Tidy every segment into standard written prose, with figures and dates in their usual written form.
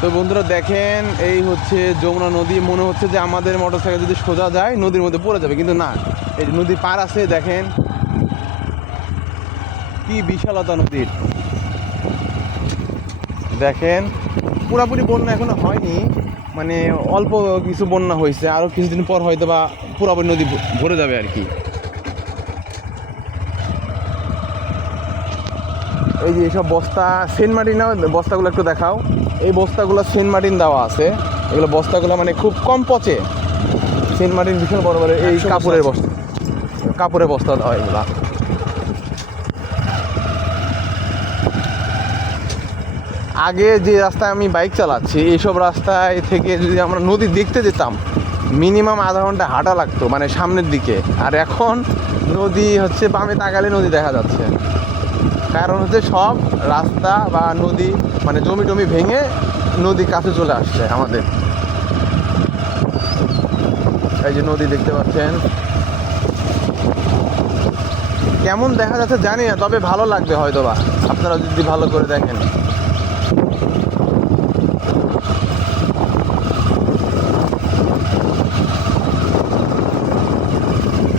তো বন্ধুরা দেখেন, এই হচ্ছে যমুনা নদী। মনে হচ্ছে যে আমাদের মোটরসাইকেল যদি সোজা যায় নদীর মধ্যে পড়ে যাবে, কিন্তু না, এই নদী পার আছে। দেখেন কি বিশালতা নদীর। দেখেন পুরাপুরি বন্যা এখনো হয়নি, মানে অল্প কিছু বন্যা হয়েছে, আরও কিছুদিন পর হয়তো বা পুরাপুরি নদী ভরে যাবে আর কি। এই যে এইসব বস্তা সেন্ট মার্টিন, বস্তাগুলো একটু দেখাও। এই বস্তাগুলো সেন্ট মার্টিন দেওয়া আছে। এগুলো বস্তাগুলো মানে খুব কম পচে। সেন্ট মার্টিন ভীষণ বড় বড় এই কাপড়ের বস্তা দেওয়া এগুলা। আগে যে রাস্তায় আমি বাইক চালাচ্ছি, এইসব রাস্তায় থেকে যদি আমরা নদী দেখতে যেতাম মিনিমাম আধা ঘন্টা হাঁটা লাগতো, মানে সামনের দিকে। আর এখন নদী হচ্ছে বামে তাকালে নদী দেখা যাচ্ছে। কারণ হচ্ছে সব রাস্তা বা নদী মানে জমি টমি ভেঙে নদী কাছে চলে আসছে আমাদের। এই যে নদী দেখতে পাচ্ছেন, কেমন দেখা যাচ্ছে জানি না, তবে ভালো লাগবে হয়তো বা আপনারা যদি ভালো করে দেখেন।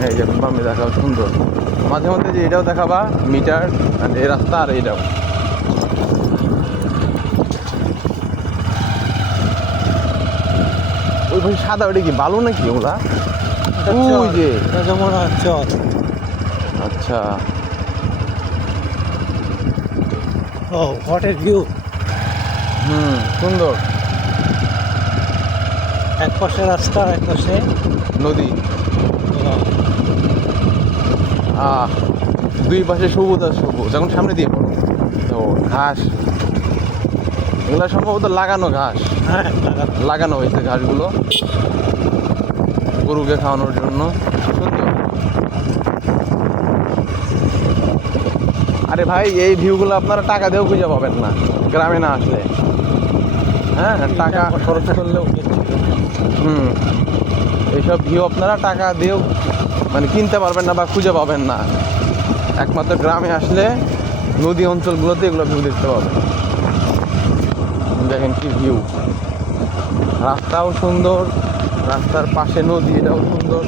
এই যে বামে দেখাও সুন্দর, মাঝে মধ্যে যে এটাও দেখাবা মিটার, এই রাস্তা আর এটাও। ওই ভাই সাদা ওটা কি বালু নাকি ওগুলা? ওই যে আচ্ছা, ও হোয়াট এ ভিউ। সুন্দর। এক পাশে রাস্তা, এক পাশে নদী, দুই পাশে সবুজ আর সবুজ। এখন সামনে দিয়ে পড়ো তো ঘাস, এগুলো সম্ভবত লাগানো ঘাস। হ্যাঁ, লাগানো হয়েছে ঘাসগুলো গরুকে খাওয়ানোর জন্য। সুন্দর। আরে ভাই, এই ভিউগুলো আপনারা টাকা দিয়েও খুঁজে পাবেন না গ্রামে না আসলে। হ্যাঁ, টাকা খরচ করলেও এইসব ভিউ আপনারা টাকা দিয়েও মানে কিনতে পারবেন না বা খুঁজে পাবেন না। একমাত্র গ্রামে আসলে নদী অঞ্চলগুলোতে এগুলো ভিউ দেখতে পাবেন। দেখেন কি ভিউ, রাস্তাও সুন্দর, রাস্তার পাশে নদী, এটাও সুন্দর।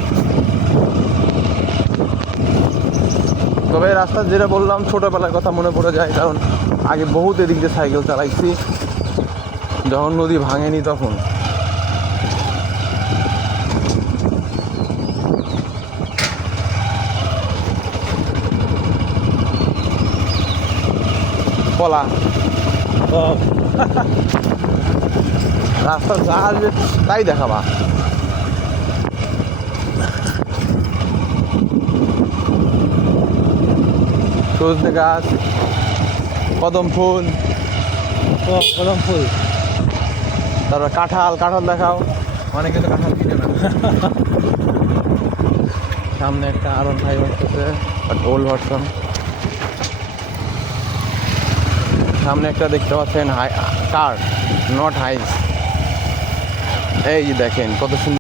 তবে রাস্তা যেটা বললাম ছোটোবেলার কথা মনে পড়ে যায়, কারণ আগে বহুত এদিক দিয়ে সাইকেল চালাইছি যখন নদী ভাঙেনি তখন। কলা রাস্তা যা আসবে তাই দেখাবা। সজনে গাছ, কদম ফুল, কদম ফুল, তারপর কাঁঠাল দেখাও। অনেকে তো কাঁঠাল কিনে না। সামনে একটা R15 আসতেছে, বাট ওল্ড ভার্সন। সামনে একটা দেখতে পাচ্ছেন কার, নট হাইস। এই যে দেখেন কত সুন্দর।